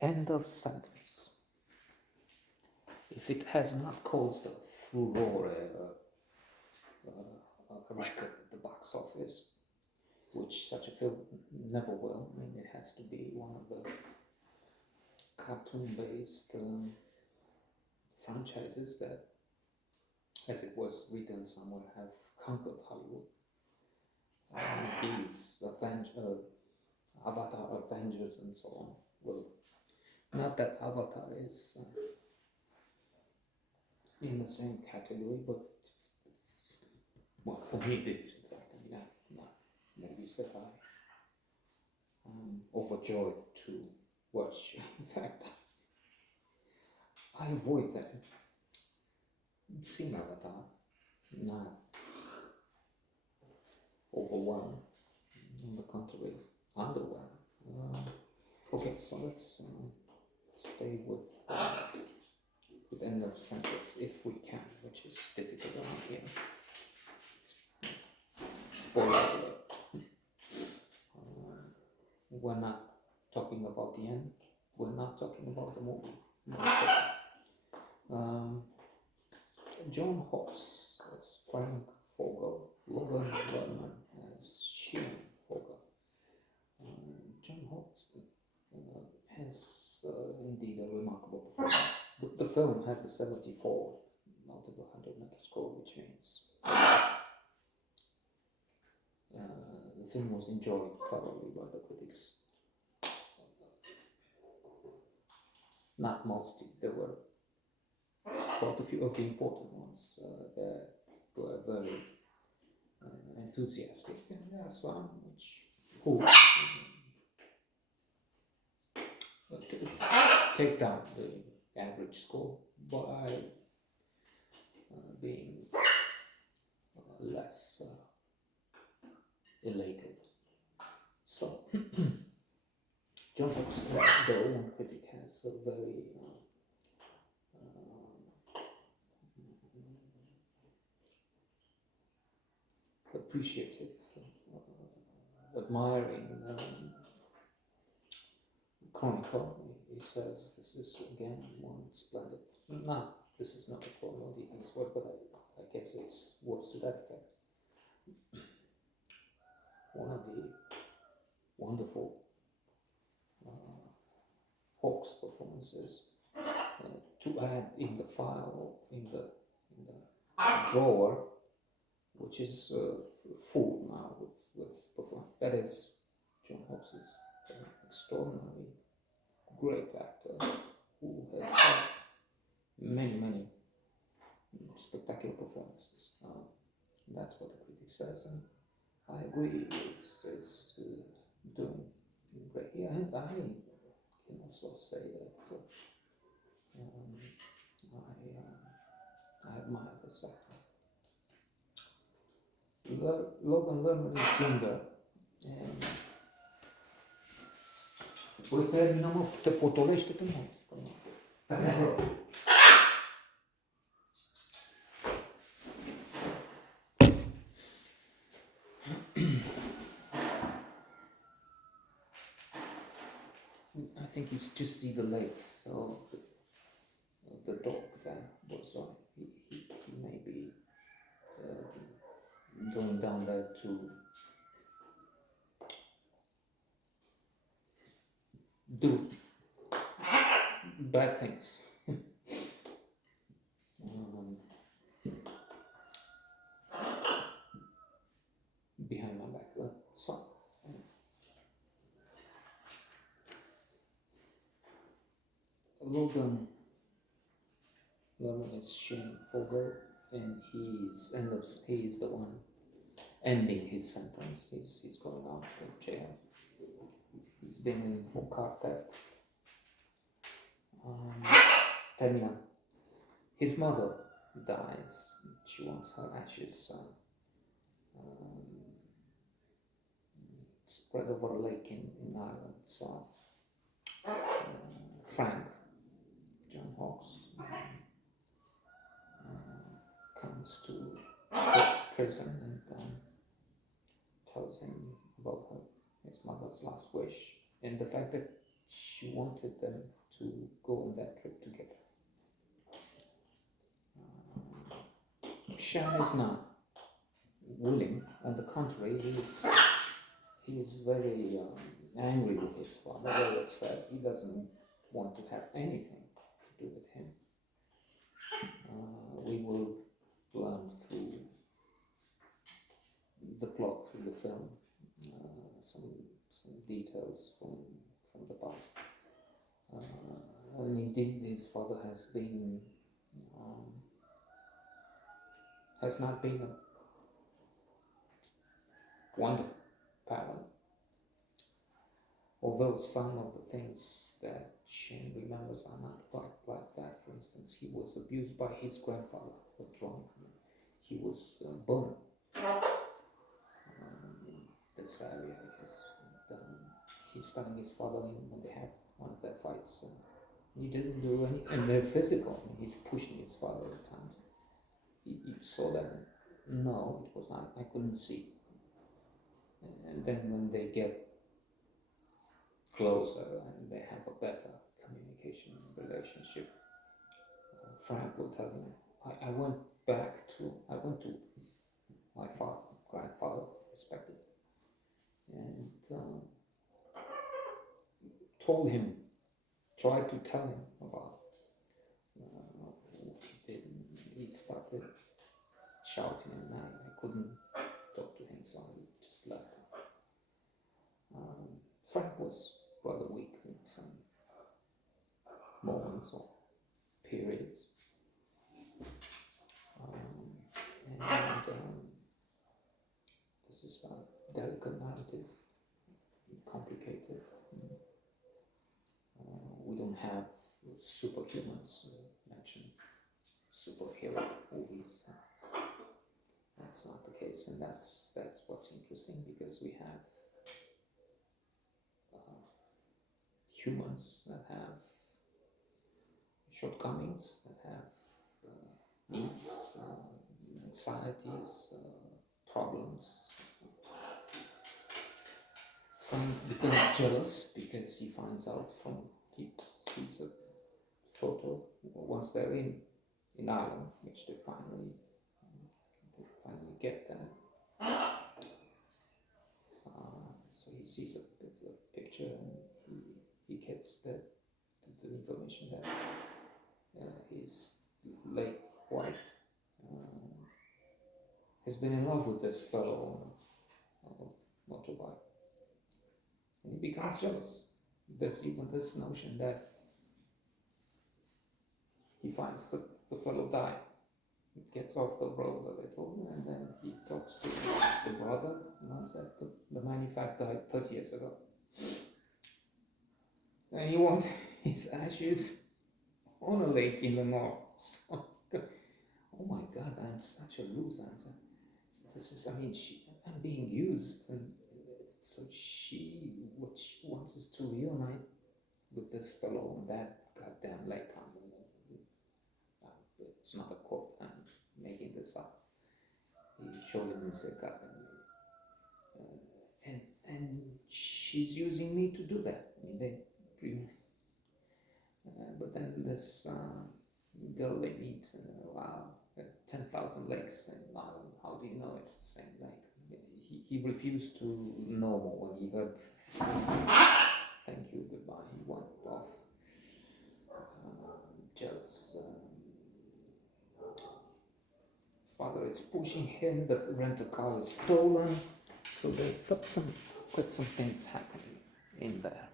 End of sentence. If it has not caused a furore, a record at the box office, which such a film never will. I mean, it has to be one of the cartoon-based franchises that, as it was written somewhere, have conquered Hollywood. These Avatar, Avengers, and so on will. Not that Avatar is in the same category, but well, for me it is. In fact, I mean, maybe said I'm overjoyed to watch. In fact, I avoid them. Seen Avatar, not overwhelmed. On the contrary, underwhelmed. Okay, so let's stay with end of sentence if we can, which is difficult around here. Spoiler alert. We're not talking about the end. We're not talking about the movie. John Hawkes as Frank Vogel, Logan Lerman as Shane Vogel. John Hawkes has indeed a remarkable performance. The film has a 74 multiple 100 Metascore, which means the film was enjoyed thoroughly by the critics. Not mostly, there were quite a few of the important ones that were very enthusiastic, and there are some who take down the average score by being less elated. So, John Hawkes, though one critic has a very appreciative, admiring chronicle. He says this is again one splendid. This is not a quote in his word, but I guess it's words to that effect. One of the wonderful Hawkes performances to add in the file in the drawer, which is full now with performance. That is John Hawkes is an extraordinary, great actor who has had many spectacular performances. That's what the critic says, and I agree. It's doing great. Yeah, and I can also say that I admire this actor. Logan Lerman is younger. Păi termină, mă, te potolește-te, mă. I think you just see the legs of the dog there. Was he may be going down there to do bad things. Behind my back. So. Logan Lerman is Shane Vogel, and he's the one ending his sentence. He's going out of jail. He's been in for car theft. Termina. His mother dies. She wants her ashes spread over a lake in Ireland. So Frank, John Hawkes, comes to prison and tells him about his mother's last wish, and the fact that she wanted them to go on that trip together. Shan is not willing. On the contrary, he is very angry with his father, very upset. He doesn't want to have anything to do with him. We will learn through the plot, through the film, some details from the past. And indeed, his father has not been a wonderful parent. Although some of the things that Shin remembers are not quite like that. For instance, he was abused by his grandfather, a drunk. He was burned in this area, I guess. And, he's stunning his father when they have one of their fights. He didn't do anything, and they're physical. I mean, he's pushing his father at times. You saw that? No, it was not. I couldn't see. And then when they get closer and they have a better communication relationship, Frank will tell him, I went to my grandfather, respectively, and told him, tried to tell him about what he did. He started shouting, and I couldn't talk to him, so I just left him. Frank was rather weak in some moments or periods. This is a delicate narrative, complicated. We don't have superhumans mentioned, superhero movies. That's not the case, and that's what's interesting, because we have humans that have shortcomings, that have needs, anxieties, problems. Frank becomes jealous because he finds out he sees a photo once they're in Ireland, which they finally get that. So he sees a picture, and he gets the information that his late wife has been in love with this fellow on a motorbike, and he becomes jealous. There's even this notion that he finds the fellow die. He gets off the road a little, and then he talks to the brother, knows that the man in fact died 30 years ago. And he wants his ashes on a lake in the north. So, oh my God, I'm such a loser. I'm being used. And so what she wants is to reunite with this fellow on that goddamn lake. It's not a quote, I'm making this up. He showed him and said, and she's using me to do that. I mean, but then this girl they meet, 10,000 lakes in Ireland. How do you know it's the same lake? He refused to know when he heard thank you, goodbye. He went off jealous. Father is pushing him, the rental car is stolen, so they thought quite some things happening in there.